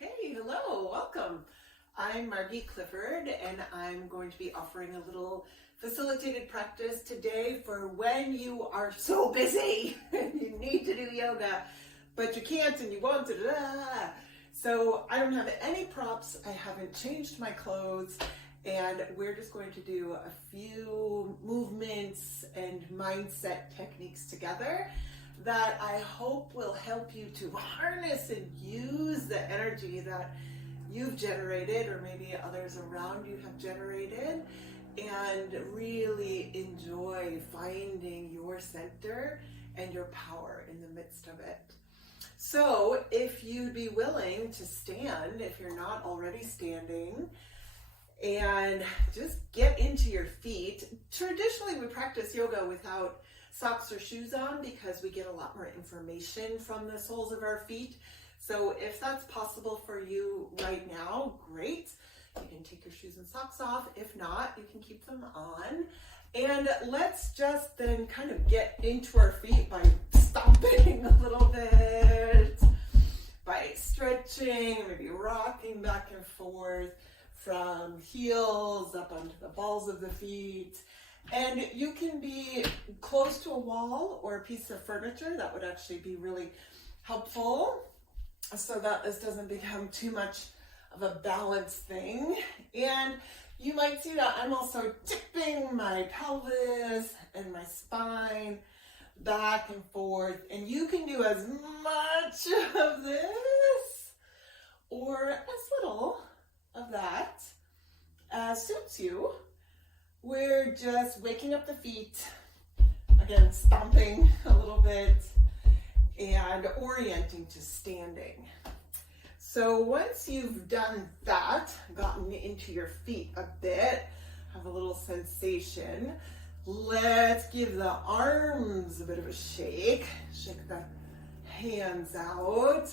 Okay, hello, welcome. I'm Margie Clifford, and I'm going to be offering a little facilitated practice today for when you are so busy and you need to do yoga, but you can't and you want to. So I don't have any props, I haven't changed my clothes, and we're just going to do a few movements and mindset techniques together that I hope will help you to harness and use the energy that you've generated, or maybe others around you have generated, and really enjoy finding your center and your power in the midst of it. So if you'd be willing to stand, if you're not already standing, and just get into your feet. Traditionally, we practice yoga without socks or shoes on because we get a lot more information from the soles of our feet. So if that's possible for you right now, great. You can take your shoes and socks off. If not, you can keep them on. And let's just then kind of get into our feet by stomping a little bit, by stretching, maybe rocking back and forth from heels up onto the balls of the feet. And you can be close to a wall or a piece of furniture. That would actually be really helpful so that this doesn't become too much of a balance thing. And you might see that I'm also tipping my pelvis and my spine back and forth. And you can do as much of this or as little of that as suits you. We're just waking up the feet, again, stomping a little bit and orienting to standing. So once you've done that, gotten into your feet a bit, have a little sensation, let's give the arms a bit of a shake. Shake the hands out,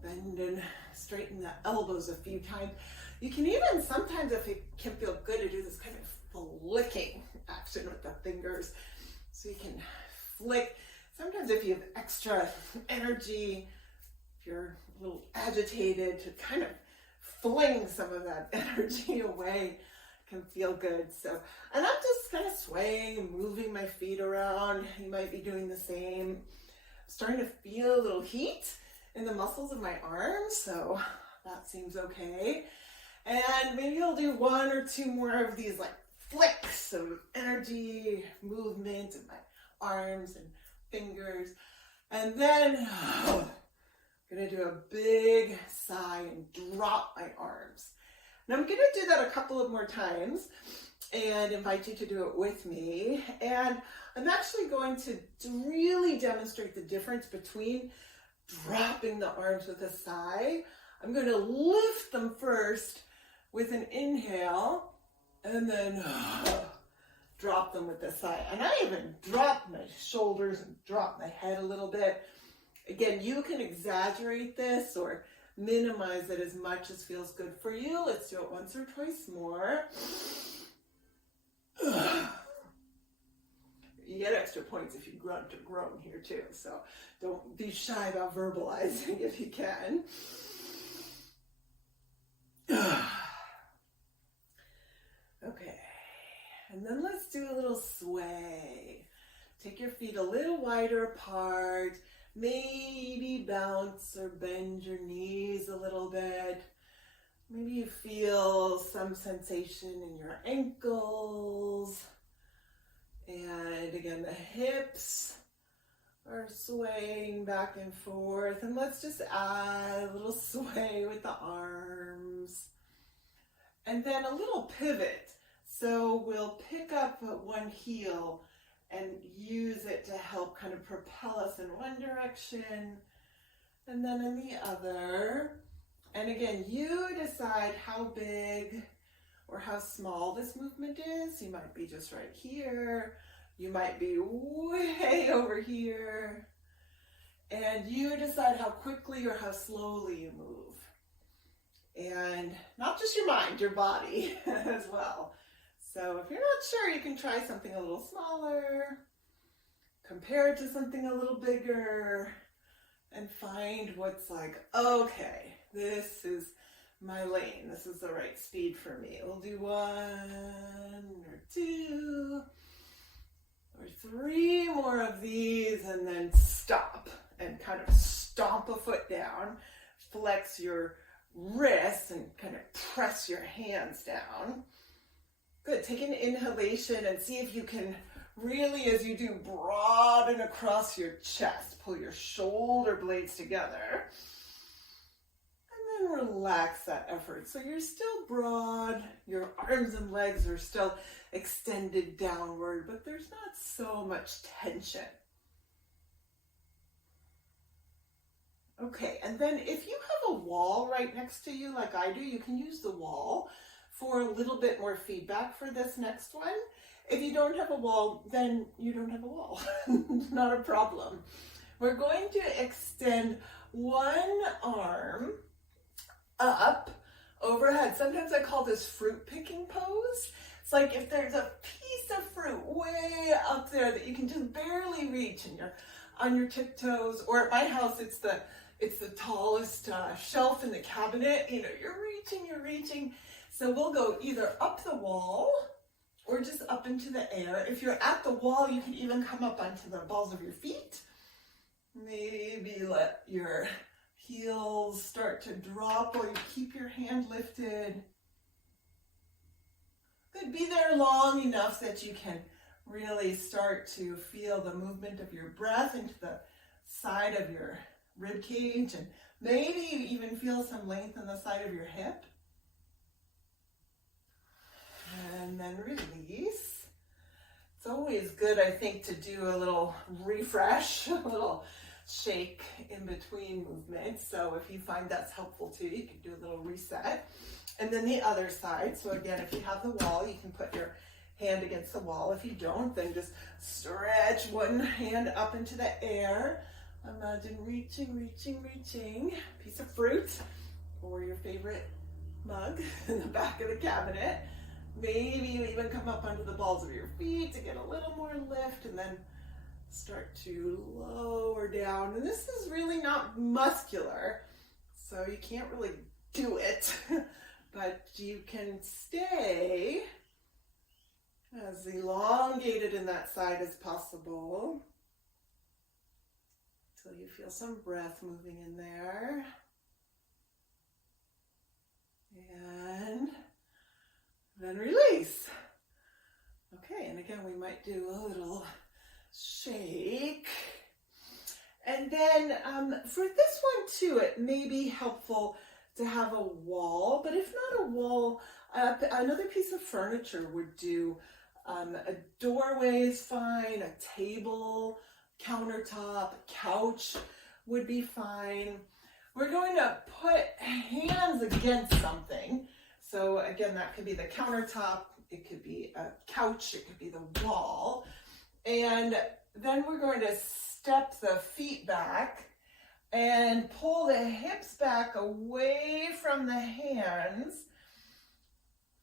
bend and straighten the elbows a few times. You can even sometimes, if it can feel good, to do this kind of flicking action with the fingers. So you can flick. Sometimes if you have extra energy, if you're a little agitated, to kind of fling some of that energy away can feel good. So, and I'm just kind of swaying and moving my feet around. You might be doing the same. I'm starting to feel a little heat in the muscles of my arms, so that seems okay. And maybe I'll do one or two more of these like flicks of energy, movement in my arms and fingers. And then I'm gonna do a big sigh and drop my arms. And I'm gonna do that a couple of more times and invite you to do it with me. And I'm actually going to really demonstrate the difference between dropping the arms with a sigh. I'm going to lift them first with an inhale and then drop them with a sigh. And I even drop my shoulders and drop my head a little bit. Again, you can exaggerate this or minimize it as much as feels good for you. Let's do it once or twice more. You get extra points if you grunt or groan here too, so don't be shy about verbalizing if you can. Okay, and then let's do a little sway. Take your feet a little wider apart, maybe bounce or bend your knees a little bit. Maybe you feel some sensation in your ankles. And again, the hips are swaying back and forth. And let's just add a little sway with the arms. And then a little pivot. So we'll pick up one heel and use it to help kind of propel us in one direction and then in the other. And again, you decide how big or how small this movement is. You might be just right here. You might be way over here. And you decide how quickly or how slowly you move. and not just your mind, your body as well. So if you're not sure, you can try something a little smaller, compare it to something a little bigger, and find what's like, okay, this is my lane. This is the right speed for me. We'll do 1 or 2 or 3 more of these, and then stop and kind of stomp a foot down, flex your wrists and kind of press your hands down. Good. Take an inhalation and see if you can really, as you do, broaden across your chest. Pull your shoulder blades together. And then relax that effort. So you're still broad. Your arms and legs are still extended downward, but there's not so much tension. Okay, and then if you have a wall right next to you like I do, you can use the wall for a little bit more feedback for this next one. If you don't have a wall, then you don't have a wall. Not a problem. We're going to extend one arm up overhead. Sometimes I call this fruit picking pose. It's like if there's a piece of fruit way up there that you can just barely reach and you're on your tiptoes, or at my house it's the tallest shelf in the cabinet. You know, you're reaching. So we'll go either up the wall or just up into the air. If you're at the wall, you can even come up onto the balls of your feet. Maybe let your heels start to drop while you keep your hand lifted. Good. Be there long enough that you can really start to feel the movement of your breath into the side of your rib cage, and maybe you even feel some length in the side of your hip. And then release. It's always good, I think, to do a little refresh, a little shake in between movements. So if you find that's helpful too, you can do a little reset. And then the other side. So again, if you have the wall, you can put your hand against the wall. If you don't, then just stretch one hand up into the air. Imagine reaching. Piece of fruit or your favorite mug in the back of the cabinet. Maybe you even come up onto the balls of your feet to get a little more lift, and then start to lower down. And this is really not muscular, so you can't really do it, but you can stay as elongated in that side as possible until you feel some breath moving in there. And then release. Okay, and again, we might do a little shake. And then for this one too, it may be helpful to have a wall, but if not a wall, another piece of furniture would do. A doorway is fine, a table, countertop, couch would be fine. We're going to put hands against something. So again, that could be the countertop, it could be a couch, it could be the wall. And then we're going to step the feet back and pull the hips back away from the hands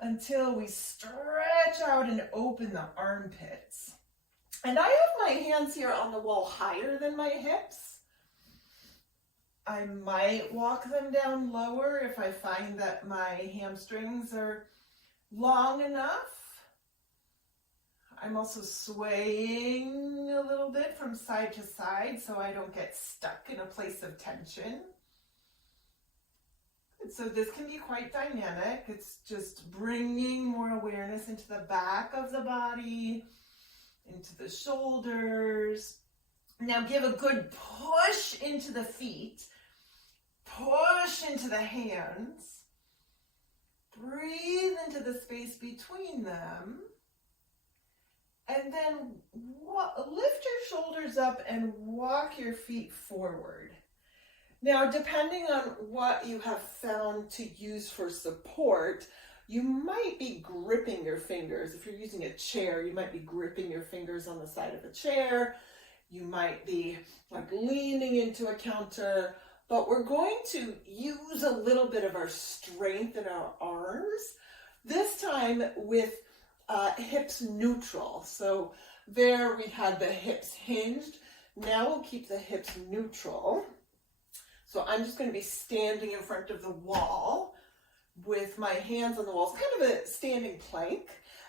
until we stretch out and open the armpits. And I have my hands here on the wall higher than my hips. I might walk them down lower if I find that my hamstrings are long enough. I'm also swaying a little bit from side to side so I don't get stuck in a place of tension. And so this can be quite dynamic. It's just bringing more awareness into the back of the body, into the shoulders. Now give a good push into the feet, push into the hands, breathe into the space between them, and then lift your shoulders up and walk your feet forward. Now, depending on what you have found to use for support, you might be gripping your fingers. If you're using a chair, you might be gripping your fingers on the side of the chair. You might be like leaning into a counter, but we're going to use a little bit of our strength in our arms, this time with hips neutral. So there we had the hips hinged. Now we'll keep the hips neutral. So I'm just going to be standing in front of the wall with my hands on the wall. It's kind of a standing plank.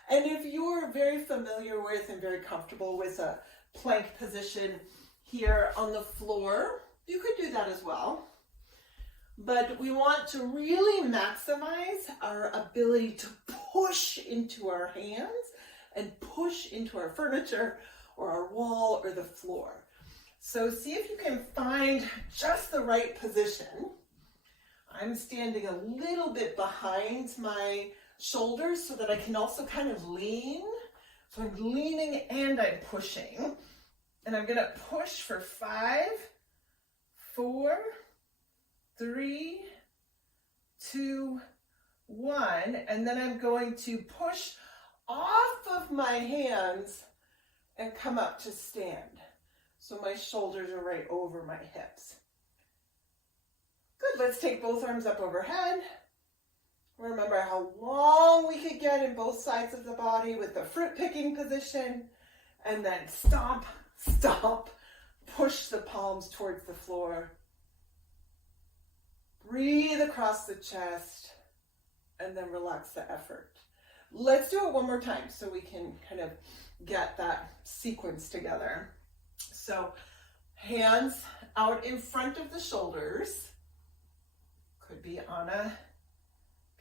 And if you're very familiar with and very comfortable with a plank position here on the floor, you could do that as well. But we want to really maximize our ability to push into our hands and push into our furniture or our wall or the floor. So see if you can find just the right position. I'm standing a little bit behind my shoulders so that I can also kind of lean. So I'm leaning and I'm pushing. And I'm gonna push for 5, 4, 3, 2, 1. And then I'm going to push off of my hands and come up to stand. So my shoulders are right over my hips. Good, let's take both arms up overhead. Remember how long we could get in both sides of the body with the fruit picking position. And then stomp, stomp, push the palms towards the floor. Breathe across the chest and then relax the effort. Let's do it one more time so we can kind of get that sequence together. So hands out in front of the shoulders, could be on a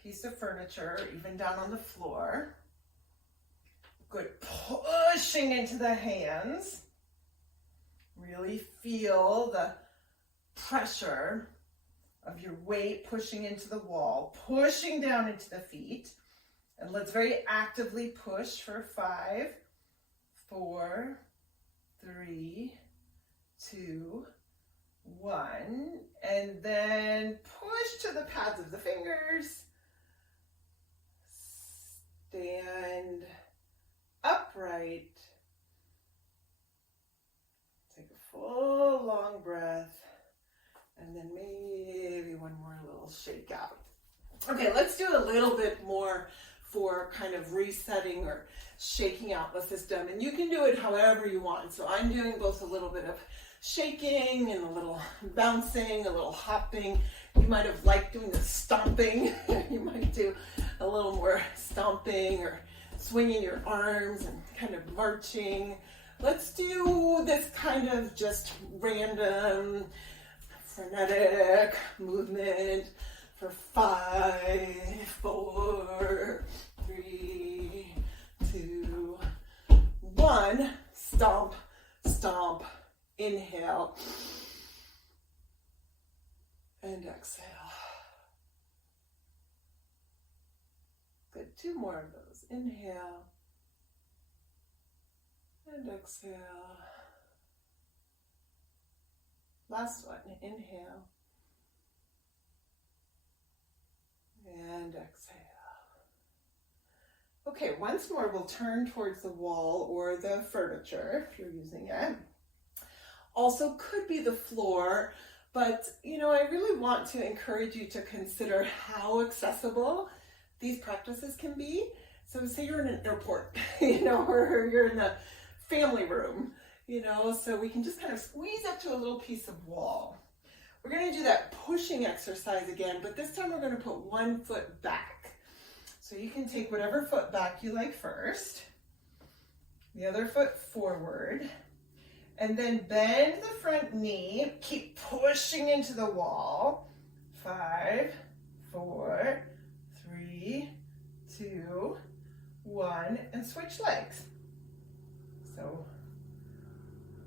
piece of furniture, even down on the floor. Good, pushing into the hands. Really feel the pressure of your weight pushing into the wall, pushing down into the feet. And let's very actively push for 5, 4, 3, 2, 1. And then push to the pads of the fingers. Stand upright. Take a full long breath. And then maybe one more little shake out. Okay, let's do a little bit more for kind of resetting or shaking out the system. And you can do it however you want. So I'm doing both a little bit of shaking and a little bouncing, a little hopping. You might have liked doing the stomping. You might do a little more stomping or swinging your arms and kind of marching. Let's do this kind of just random, frenetic movement for 5, 4, 3, 2, 1. Stomp, stomp, inhale, and exhale. Good, 2 more of those. Inhale, and exhale. Last one, inhale, and exhale. Okay, once more, we'll turn towards the wall or the furniture if you're using it. Also could be the floor, but I really want to encourage you to consider how accessible these practices can be. So say you're in an airport, or you're in the family room, so we can just kind of squeeze up to a little piece of wall. We're going to do that pushing exercise again, but this time we're going to put one foot back. So you can take whatever foot back you like first, the other foot forward, and then bend the front knee, keep pushing into the wall. 5, 4, 3, 2, 1, and switch legs. So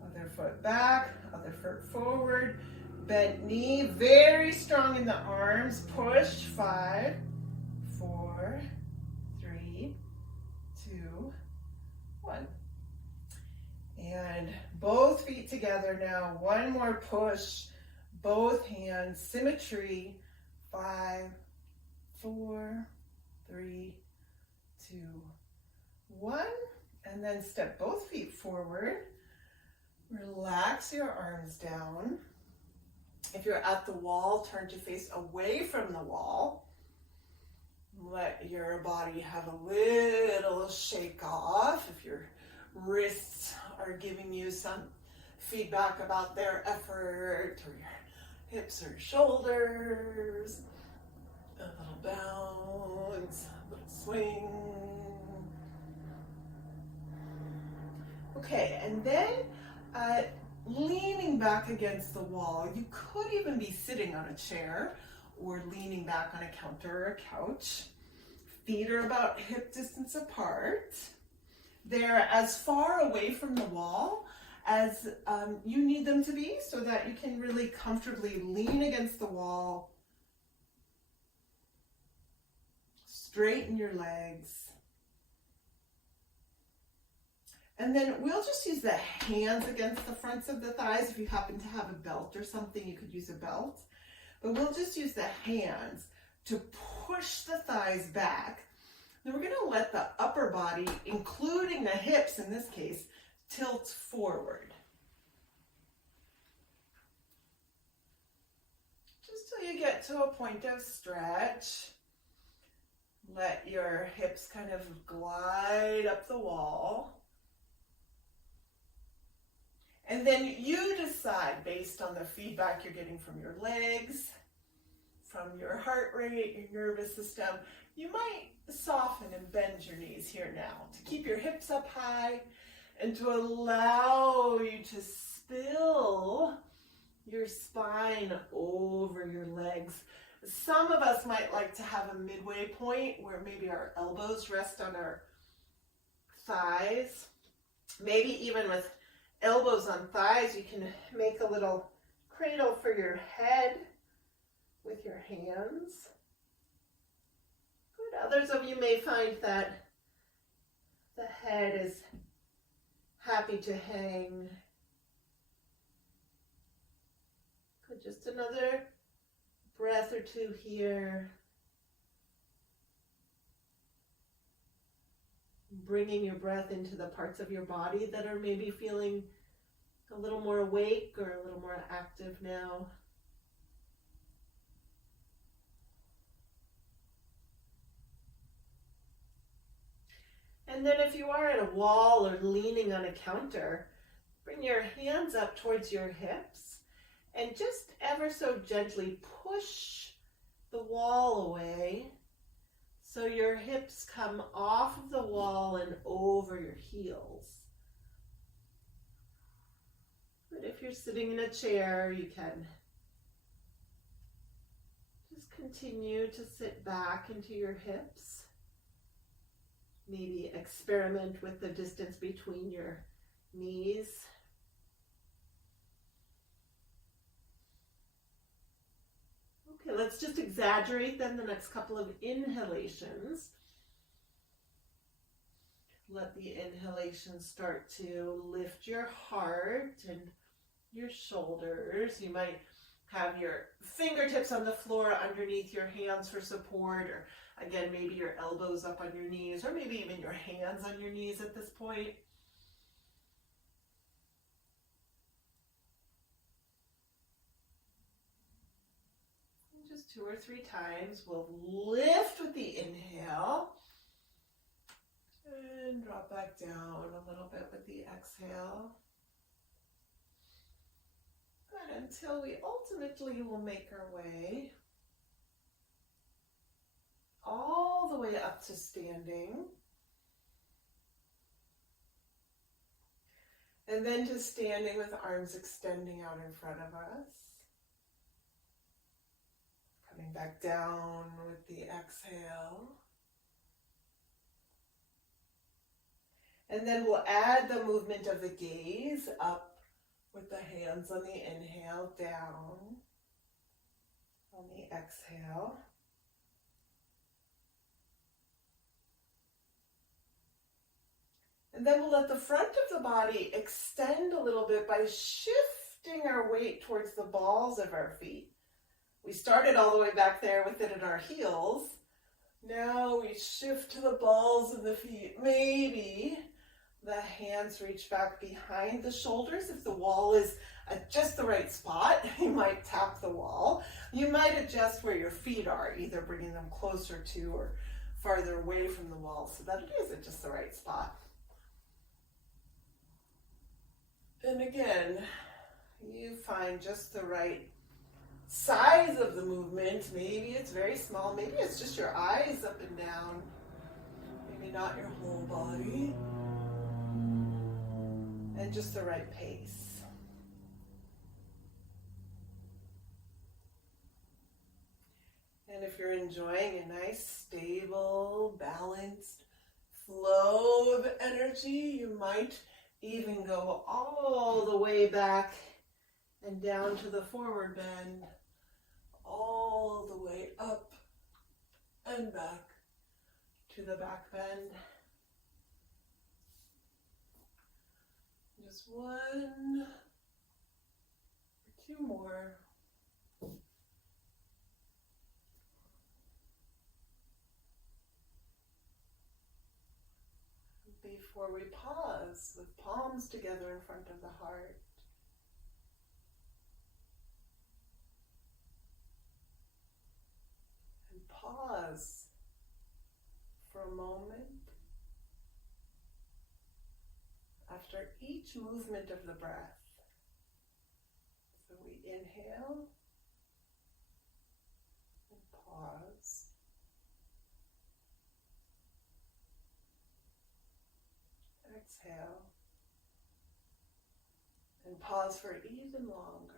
other foot back, other foot forward, bent knee, very strong in the arms, push. 5, 4, 3, 2, 1. And both feet together now. One more push, both hands, symmetry. 5, 4, 3, 2, 1. And then step both feet forward. Relax your arms down. If you're at the wall, turn to face away from the wall. Let your body have a little shake off. If your wrists are giving you some feedback about their effort, or your hips or shoulders, a little bounce, a little swing. Okay, and then leaning back against the wall. You could even be sitting on a chair or leaning back on a counter or a couch. Feet are about hip distance apart. They're as far away from the wall as you need them to be so that you can really comfortably lean against the wall. Straighten your legs. And then we'll just use the hands against the fronts of the thighs. If you happen to have a belt or something, you could use a belt. But we'll just use the hands to push the thighs back. Then we're going to let the upper body, including the hips in this case, tilt forward. Just till you get to a point of stretch. Let your hips kind of glide up the wall. And then you decide, based on the feedback you're getting from your legs, from your heart rate, your nervous system, you might soften and bend your knees here now to keep your hips up high and to allow you to spill your spine over your legs. Some of us might like to have a midway point where maybe our elbows rest on our thighs. Maybe even with elbows on thighs, you can make a little cradle for your head with your hands. Good. Others of you may find that the head is happy to hang. Good. Just another breath or two here. Bringing your breath into the parts of your body that are maybe feeling a little more awake or a little more active now. And then if you are at a wall or leaning on a counter, bring your hands up towards your hips and just ever so gently push the wall away so your hips come off of the wall and over your heels. But if you're sitting in a chair, you can just continue to sit back into your hips. Maybe experiment with the distance between your knees. Okay, let's just exaggerate then the next couple of inhalations. Let the inhalation start to lift your heart and your shoulders. You might have your fingertips on the floor underneath your hands for support, or again, maybe your elbows up on your knees, or maybe even your hands on your knees at this point. And just 2 or 3 times, we'll lift with the inhale and drop back down a little bit with the exhale. Good, until we ultimately will make our way all the way up to standing. And then to standing with arms extending out in front of us. Coming back down with the exhale. And then we'll add the movement of the gaze up with the hands on the inhale, down on the exhale. And then we'll let the front of the body extend a little bit by shifting our weight towards the balls of our feet. We started all the way back there with it at our heels. Now we shift to the balls of the feet. Maybe The hands reach back behind the shoulders. If the wall is at just the right spot, you might tap the wall. You might adjust where your feet are, either bringing them closer to or farther away from the wall so that it is at just the right spot. And again, you find just the right size of the movement. Maybe it's very small, maybe it's just your eyes up and down, maybe not your whole body. And just the right pace. And if you're enjoying a nice, stable, balanced flow of energy, you might even go all the way back and down to the forward bend, all the way up and back to the back bend. Just one or two more. Before we pause with palms together in front of the heart. And pause for a moment after each movement of the breath. So we inhale and pause. Exhale and pause for even longer.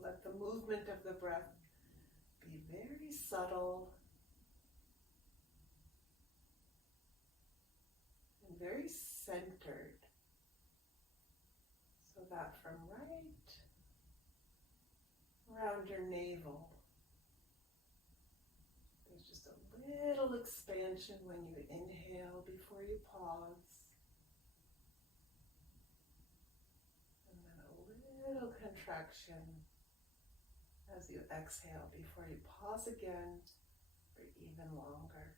Let the movement of the breath be very subtle and very centered, so that from right around your navel, there's just a little expansion when you inhale before you pause, and then a little contraction as you exhale before you pause again for even longer.